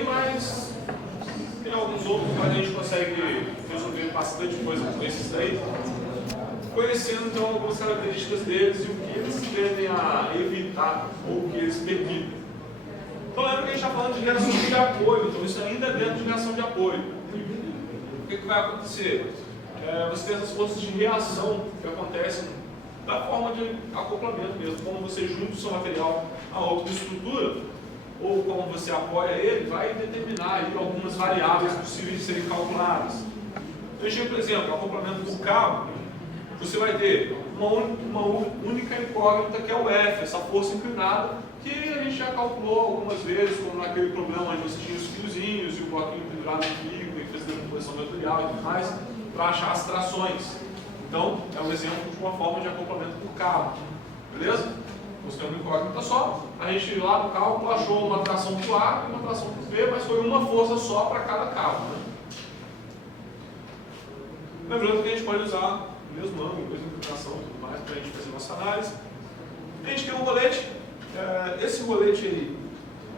também, mas tem alguns outros que a gente consegue resolver bastante coisa com esses daí, conhecendo então algumas características deles e o que eles tendem a evitar ou o que eles permitem. Então lembra que a gente está falando de reação de apoio, então isso ainda é dentro de reação de apoio. O que vai acontecer? Você tem essas forças de reação que acontecem da forma de acoplamento mesmo, como você junta o seu material a outra estrutura, ou como você apoia ele, vai determinar aí algumas variáveis possíveis de serem calculadas. Então, por exemplo, o acoplamento por cabo, você vai ter uma única incógnita que é o F, essa força inclinada, que a gente já calculou algumas vezes, como naquele problema onde você tinha os fiozinhos e o bloquinho pendurado no fio, tem que fazer a composição do material e tudo mais, para achar as trações. Então, é um exemplo de uma forma de acoplamento por cabo. Beleza? Você tem uma incógnita só, a gente lá no cálculo achou uma tração para o A e uma tração para o B, mas foi uma força só para cada cabo. Né? Lembrando que a gente pode usar o mesmo ângulo, a mesma inclinação e tudo mais para a gente fazer nossa análise. A gente tem um rolete. Esse rolete aí,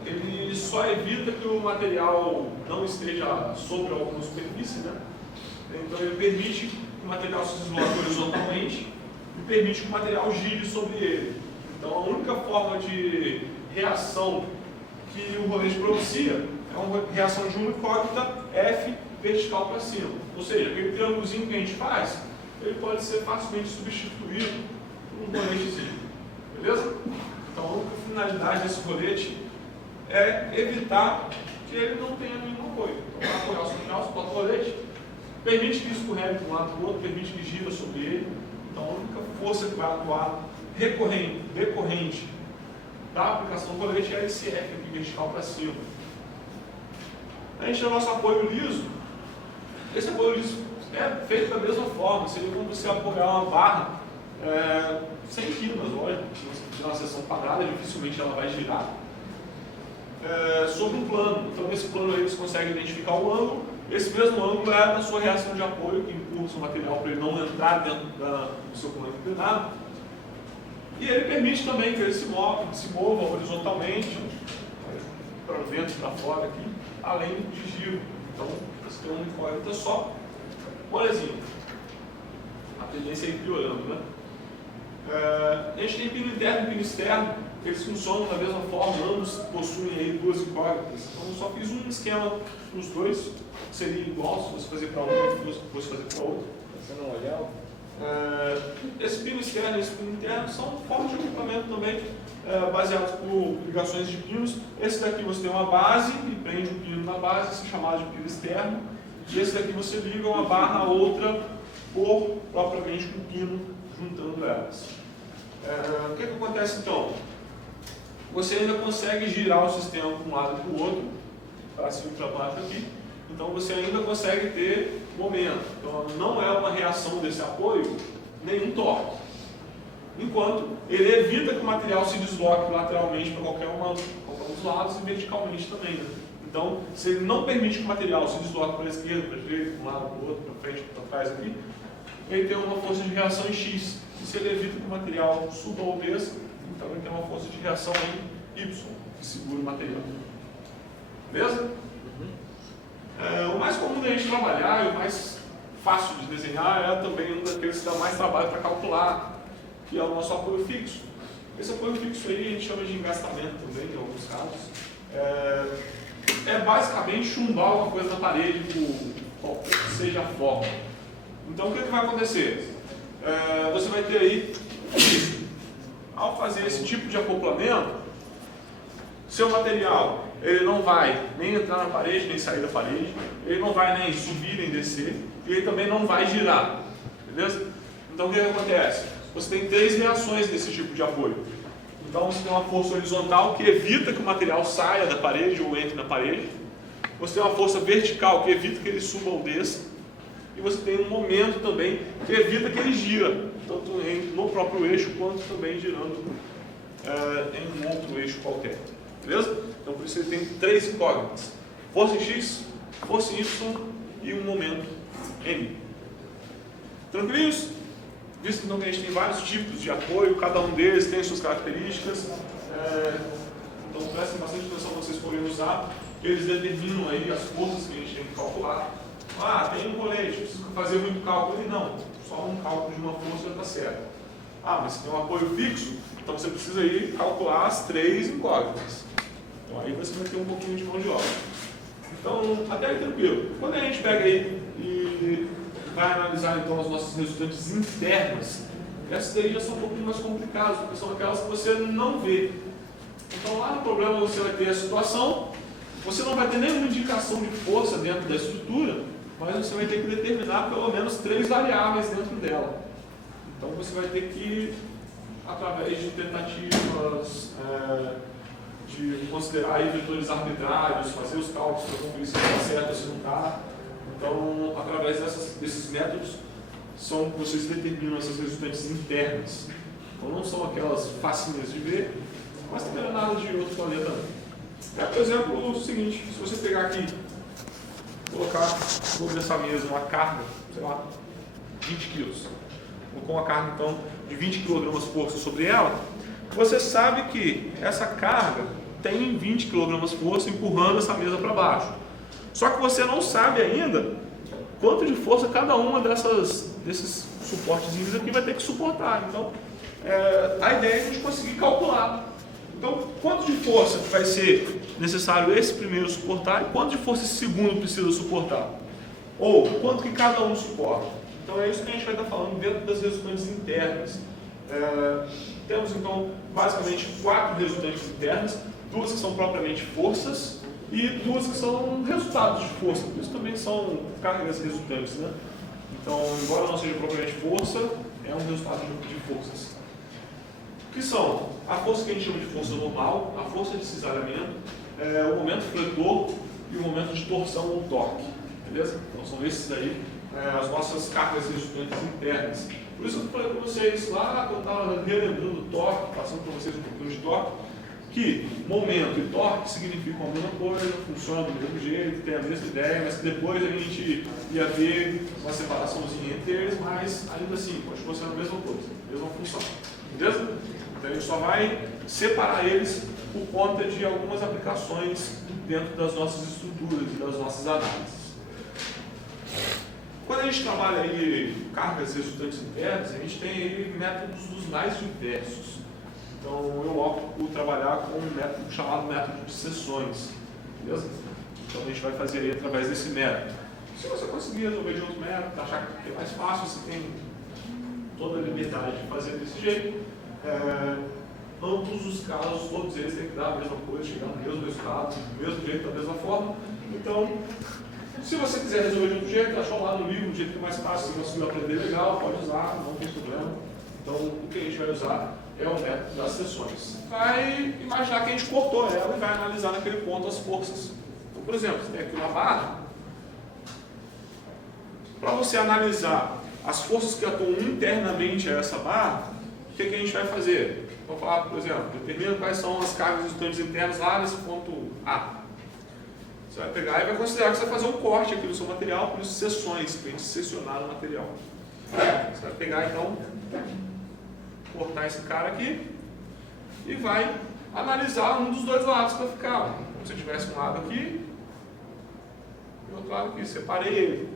ele só evita que o material não esteja sobre alguma superfície, né? Então ele permite que o material se desloque horizontalmente e permite que o material gire sobre ele. Então a única forma de reação que o rolete propicia é uma reação de uma incógnita F vertical para cima. Ou seja, aquele triângulozinho que a gente faz, ele pode ser facilmente substituído por um roletezinho. Beleza? Então a única finalidade desse rolete é evitar que ele não tenha nenhum apoio. Então para apoiar o seu final, você bota o rolete, permite que escorregue de um lado para o outro, permite que gira sobre ele. Então a única força que vai atuar decorrente da aplicação do rolete é esse F aqui vertical para cima. A gente tem o nosso apoio liso. Esse apoio liso é feito da mesma forma, seria como você apoiar uma barra sem quinas, lógico. Se você fizer uma seção quadrada, dificilmente ela vai girar. Sobre um plano. Então nesse plano aí você consegue identificar o ângulo. Esse mesmo ângulo é da sua reação de apoio, que empurra o seu material para ele não entrar dentro do seu plano inclinado. E ele permite também que ele se mova horizontalmente, para dentro e para fora aqui, além de giro. Então você tem uma incógnita só. Por exemplo, a tendência é ir piorando, né? A gente tem pino interno e pino externo, eles funcionam da mesma forma, ambos possuem aí duas incógnitas. Então eu só fiz um esquema nos dois, seria igual se fosse fazer para um e fosse fazer para outro. Você não olhar? Esse pino externo e esse pino interno são formas de acoplamento também, baseados por ligações de pinos. Esse daqui você tem uma base e prende um pino na base, esse é chamado de pino externo. E esse daqui você liga uma barra a outra por propriamente um pino juntando elas. O que acontece então? Você ainda consegue girar o sistema para um lado e para o outro, para cima e para baixo aqui. Então você ainda consegue ter momento. Então não é uma reação desse apoio, nenhum torque. Enquanto ele evita que o material se desloque lateralmente para qualquer um dos lados e verticalmente também. Né? Então, se ele não permite que o material se desloque para a esquerda, para a direita, para um lado, para o outro, para frente, para trás aqui, ele tem uma força de reação em X. E se ele evita que o material suba ou desça, então ele tem uma força de reação em Y, que segura o material. Beleza? O mais comum da gente trabalhar e o mais fácil de desenhar é também um daqueles que dá mais trabalho para calcular, que é o nosso apoio fixo. Esse apoio fixo aí a gente chama de engastamento também, em alguns casos. É basicamente chumbar uma coisa na parede por qualquer que seja a forma. Então o que vai acontecer? Você vai ter aí, ao fazer esse tipo de acoplamento, seu material ele não vai nem entrar na parede, nem sair da parede, ele não vai nem subir, nem descer, e ele também não vai girar. Beleza? Então o que acontece? Você tem três reações desse tipo de apoio. Então você tem uma força horizontal que evita que o material saia da parede ou entre na parede. Você tem uma força vertical que evita que ele suba ou desça. E você tem um momento também que evita que ele gira, tanto no próprio eixo quanto também girando em um outro eixo qualquer. Beleza? Então por isso ele tem três incógnitas: força em X, força em Y e um momento M. Tranquilos? Visto então que a gente tem vários tipos de apoio, cada um deles tem suas características. Então prestem bastante atenção quando vocês forem usar, eles determinam aí as forças que a gente tem que calcular. Ah, tem um colete, preciso fazer muito cálculo. E não, só um cálculo de uma força já está certo. Ah, mas se tem um apoio fixo, então você precisa aí calcular as 3 incógnitas. Então aí você vai ter um pouquinho de mão de obra. Então, até aí tranquilo. Quando a gente pega aí e vai analisar então as nossas resultantes internas, essas daí já são um pouquinho mais complicadas, porque são aquelas que você não vê. Então lá no problema você vai ter a situação, você não vai ter nenhuma indicação de força dentro da estrutura, mas você vai ter que determinar pelo menos 3 variáveis dentro dela. Então você vai ter que, através de tentativas, de considerar aí vetores arbitrários, fazer os cálculos para conferir se está certo ou se não está. Então, através desses métodos, vocês determinam essas resultantes internas. Então não são aquelas facinhas de ver, mas também não é nada de outro planeta não. Por exemplo, o seguinte, se você pegar aqui, colocar sobre essa mesa uma carga, sei lá, 20 kg. Colocou uma carga então de 20 kg força sobre ela, você sabe que essa carga tem 20 kg força empurrando essa mesa para baixo. Só que você não sabe ainda quanto de força cada uma desses suportezinhos aqui vai ter que suportar. Então, a ideia é a gente conseguir calcular. Então, quanto de força vai ser necessário esse primeiro suportar e quanto de força esse segundo precisa suportar? Ou quanto que cada um suporta? Então, é isso que a gente vai estar falando dentro das resultantes internas. Temos, então, basicamente 4 resultantes internas, 2 que são propriamente forças e 2 que são resultados de força, por isso também são cargas resultantes, né? Então, embora não seja propriamente força, é um resultado de forças. Que são a força que a gente chama de força normal, a força de cisalhamento, o momento fletor e o momento de torção ou torque, beleza? Então são esses aí as nossas cargas resultantes internas. Por isso que eu falei para vocês lá, quando eu estava relembrando o torque, passando para vocês um pouquinho de torque, que momento e torque significam a mesma coisa, funcionam do mesmo jeito, tem a mesma ideia, mas que depois a gente ia ver uma separaçãozinha entre eles, mas ainda assim, continua sendo a mesma coisa, a mesma função. Beleza? Então a gente só vai separar eles por conta de algumas aplicações dentro das nossas estruturas e das nossas análises. Quando a gente trabalha aí cargas resultantes internas, a gente tem aí métodos dos mais diversos. Então eu opto por trabalhar com um método chamado método de seções. Beleza? Então a gente vai fazer aí através desse método. Se você conseguir resolver de outro método, achar que é mais fácil, você tem toda a liberdade de fazer desse jeito. Ambos os casos, todos eles têm que dar a mesma coisa, chegar no mesmo resultado, do mesmo jeito, da mesma forma. Então, se você quiser resolver de outro jeito, achou lá no livro, do jeito que é mais fácil, se você conseguiu aprender legal, pode usar, não tem problema. Então, o que a gente vai usar é o método das seções. Vai imaginar que a gente cortou ela e vai analisar naquele ponto as forças. Então, por exemplo, você tem aqui uma barra. Para você analisar as forças que atuam internamente a essa barra, o que a gente vai fazer? Vou falar, por exemplo, determina quais são as cargas resultantes internas lá nesse ponto A. Você vai pegar e vai considerar que você vai fazer um corte aqui no seu material, por isso seções, para a gente seccionar o material. Você vai pegar então, cortar esse cara aqui e vai analisar um dos dois lados para ficar. Como se tivesse um lado aqui e outro lado aqui, separei ele.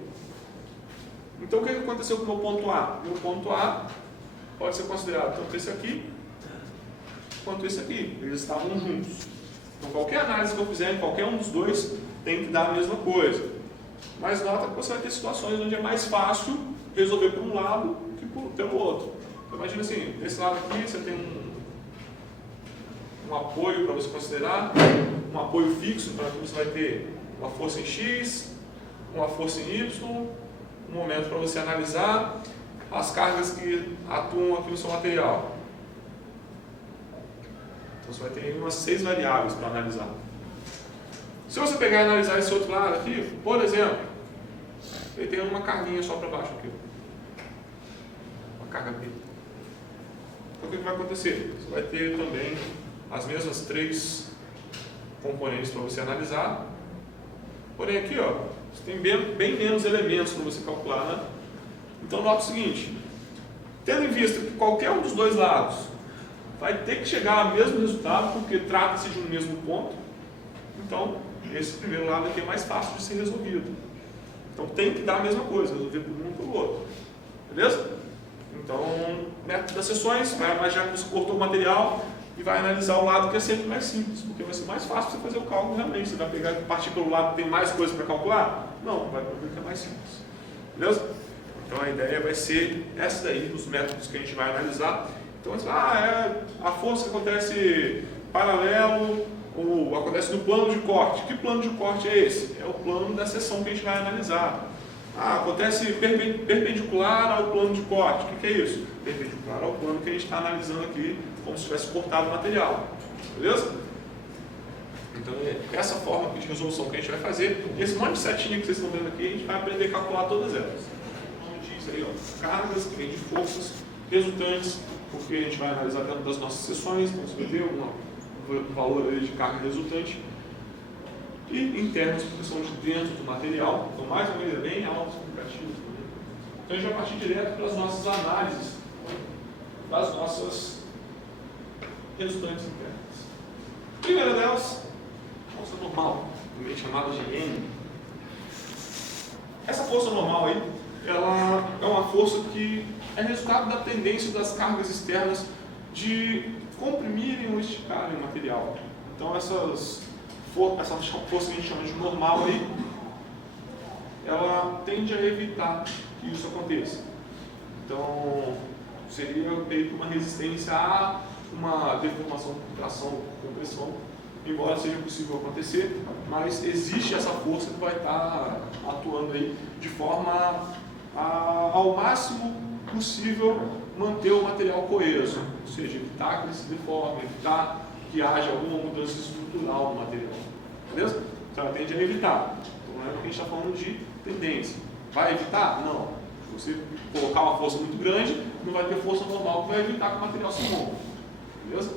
Então o que aconteceu com o meu ponto A? Meu ponto A pode ser considerado tanto esse aqui quanto esse aqui. Eles estavam juntos. Então qualquer análise que eu fizer em qualquer um dos dois tem que dar a mesma coisa. Mas nota que você vai ter situações onde é mais fácil resolver por um lado que pelo outro. Então imagina assim, desse lado aqui você tem um apoio para você considerar, um apoio fixo, então aqui você vai ter uma força em X, uma força em Y, um momento para você analisar as cargas que atuam aqui no seu material. Então você vai ter umas 6 variáveis para analisar. Se você pegar e analisar esse outro lado aqui, por exemplo, ele tem uma carguinha só para baixo aqui. Uma carga B. Então o que vai acontecer? Você vai ter também as mesmas 3 componentes para você analisar. Porém aqui, ó, você tem bem menos elementos para você calcular, né? Então nota o seguinte, tendo em vista que qualquer um dos dois lados vai ter que chegar ao mesmo resultado, porque trata-se de um mesmo ponto, então esse primeiro lado aqui é mais fácil de ser resolvido. Então tem que dar a mesma coisa, resolver por um ou pelo outro. Beleza? Então, método das seções, vai imaginar que você cortou o material e vai analisar o lado que é sempre mais simples, porque vai ser mais fácil você fazer o cálculo realmente. Você vai pegar e partir pelo lado que tem mais coisa para calcular? Não, vai para o que é mais simples. Beleza? Então a ideia vai ser essa daí, dos métodos que a gente vai analisar. Então, a força que acontece paralelo ou acontece no plano de corte. Que plano de corte é esse? É o plano da seção que a gente vai analisar. Acontece perpendicular ao plano de corte. O que é isso? Perpendicular ao plano que a gente está analisando aqui, como se tivesse cortado o material. Beleza? Então, é essa forma de resolução que a gente vai fazer. E esse monte de setinha que vocês estão vendo aqui, a gente vai aprender a calcular todas elas. Como diz aí, ó, cargas, que vem de forças resultantes, porque a gente vai analisar dentro das nossas seções, então você vai ter um valor aí de carga resultante. E internos, porque são de dentro do material, então mais ou menos é bem autoexplicativo. Então a gente vai partir direto para as nossas análises das nossas resultantes internas. A primeira delas, força normal, também chamada de N. Essa força normal aí, ela é uma força que é resultado da tendência das cargas externas de comprimirem ou esticarem o material. Então essa força que a gente chama de normal aí, ela tende a evitar que isso aconteça. Então, seria meio que uma resistência a uma deformação por tração ou compressão, embora seja possível acontecer, mas existe essa força que vai estar atuando aí de forma ao máximo possível manter o material coeso, ou seja, evitar que ele se deforme, evitar que haja alguma mudança estrutural no material. Beleza? Então ela tende a evitar. Então é o que a gente está falando de tendência. Vai evitar? Não. Se você colocar uma força muito grande, não vai ter força normal que vai evitar que o material se rompa. Beleza?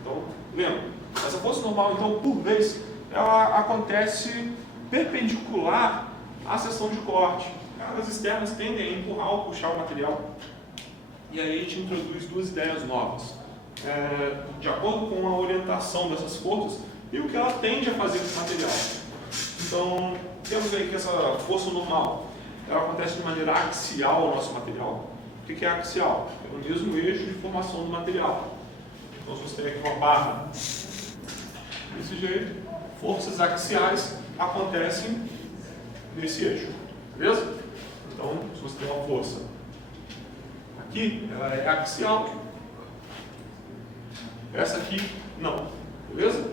Então, lembra, essa força normal, então, por vez, ela acontece perpendicular à seção de corte. As externas tendem a empurrar ou puxar o material. E aí a gente introduz duas ideias novas. De acordo com a orientação dessas forças e o que ela tende a fazer com o material. Então, temos aí que essa força normal, ela acontece de maneira axial ao nosso material. O que é axial? É o mesmo eixo de formação do material. Então, se você tem aqui uma barra desse jeito, forças axiais acontecem nesse eixo. Beleza? Então, se você tem uma força aqui, ela é axial. Essa aqui, não. Beleza?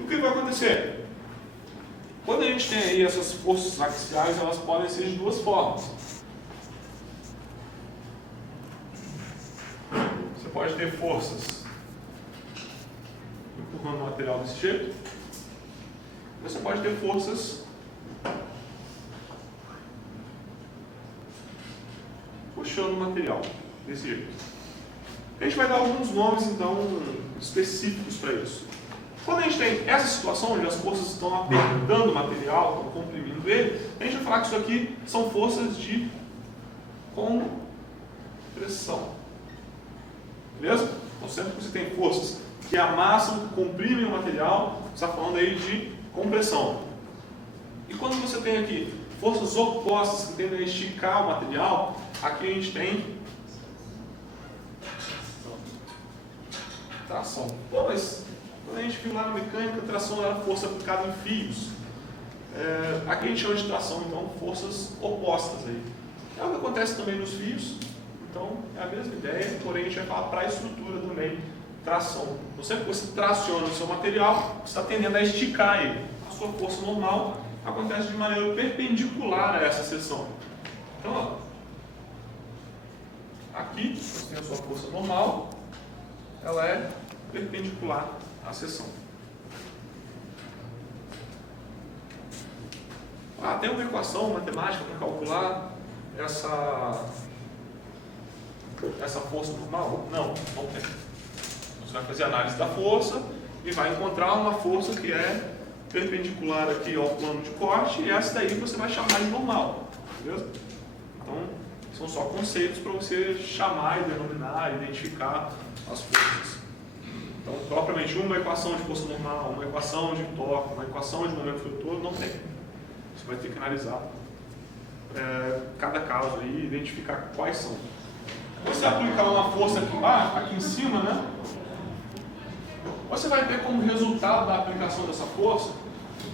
O que vai acontecer? Quando a gente tem aí essas forças axiais, elas podem ser de duas formas. Você pode ter forças empurrando o material desse jeito. Você pode ter forças puxando o material desse jeito. A gente vai dar alguns nomes, então, específicos para isso. Quando a gente tem essa situação, onde as forças estão apertando o material, estão comprimindo ele, a gente vai falar que isso aqui são forças de compressão. Beleza? Então, sempre que você tem forças que amassam, que comprimem o material, você está falando aí de compressão. E quando você tem aqui forças opostas que tendem a esticar o material, aqui a gente tem tração. Pô, mas quando a gente viu lá na mecânica, tração era força aplicada em fios. Aqui a gente chama de tração, então, forças opostas aí. É o que acontece também nos fios, então é a mesma ideia, porém a gente vai falar para a estrutura também, tração. Então, sempre que você traciona o seu material, você está tendendo a esticar ele. A sua força normal acontece de maneira perpendicular a essa seção. Então, ó, aqui você tem a sua força normal, ela é perpendicular à seção. Tem uma equação matemática para calcular essa força normal? Não tem. Você vai fazer análise da força e vai encontrar uma força que é perpendicular aqui ao plano de corte e essa daí você vai chamar de normal. Beleza? Então, são só conceitos para você chamar e denominar, identificar as forças. Então, propriamente, uma equação de força normal, uma equação de torque, uma equação de momento flutuoso, não tem. Você vai ter que analisar cada caso aí e identificar quais são. Você aplicar uma força aqui embaixo, aqui em cima, né? Você vai ter como resultado da aplicação dessa força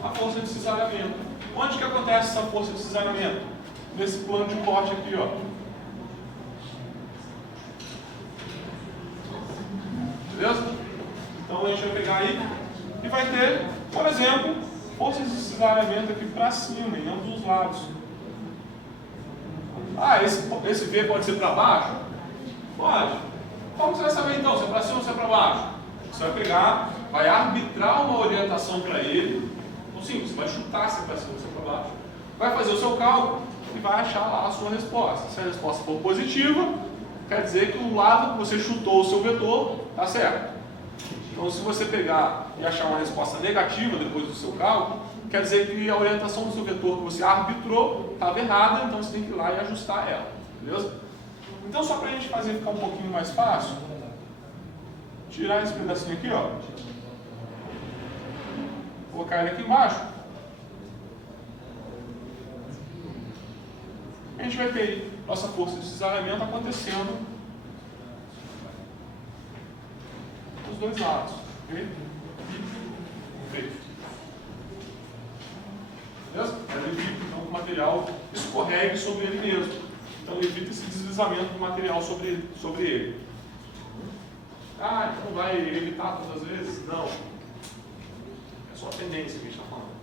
a força de cisalhamento. Onde que acontece essa força de cisalhamento? Nesse plano de corte aqui, ó. Beleza? Então a gente vai pegar aí e vai ter, por exemplo, forças de cisalhamento aqui para cima, em ambos os lados. Ah, esse V pode ser para baixo? Pode. Como você vai saber então se é para cima ou se é para baixo? Você vai pegar, vai arbitrar uma orientação para ele. Então sim, você vai chutar se é para cima ou se é para baixo. Vai fazer o seu cálculo e vai achar lá a sua resposta. Se a resposta for positiva, quer dizer que o lado que você chutou o seu vetor está certo. Então se você pegar e achar uma resposta negativa depois do seu cálculo, quer dizer que a orientação do seu vetor que você arbitrou estava errada, então você tem que ir lá e ajustar ela. Beleza? Então só para a gente fazer ficar um pouquinho mais fácil, tirar esse pedacinho aqui, ó. Colocar ele aqui embaixo. A gente vai ter nossa força de cisalhamento acontecendo dos dois lados. Ok? Feito. Beleza? Ele evita então que o material escorregue sobre ele mesmo. Então evita esse deslizamento do material sobre ele. Ah, então vai evitar todas as vezes? Não. É só a tendência que a gente está falando.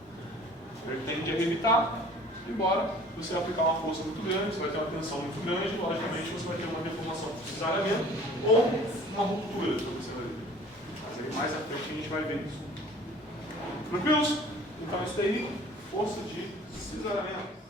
Ele tende a evitar, embora você aplicar uma força muito grande, você vai ter uma tensão muito grande, logicamente você vai ter uma deformação por cisalhamento ou uma ruptura, que você vai ver. Mas aí mais à frente a gente vai ver isso. Tranquilos? Então isso daí, força de cisalhamento.